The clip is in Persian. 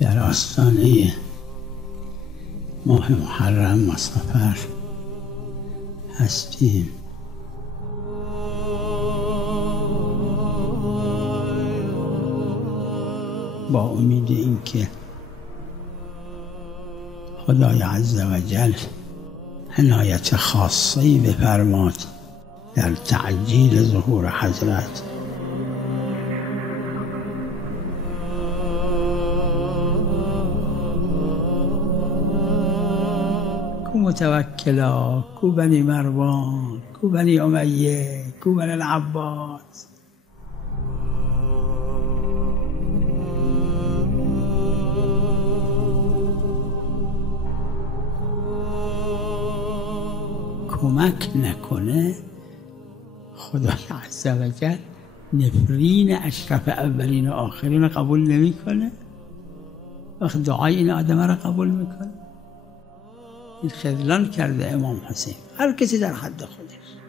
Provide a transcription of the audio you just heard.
در آستانه ماه محرم و صفر هستیم. با امید اینکه خدای عز و جل عنایت خاصه‌ای بفرماد در تعجیل ظهور حضرت. کو متوکلا، کو بنی مروان، کو بنی امیه، کو بنی العباس. کمک نکنه خدای عز و جل نفرین اشرف اولین و آخرین قبول نمیکنه. وقت دعای این آدم را قبول میکنه. این خذلان کرده امام حسین، هر کسی در حد خودش.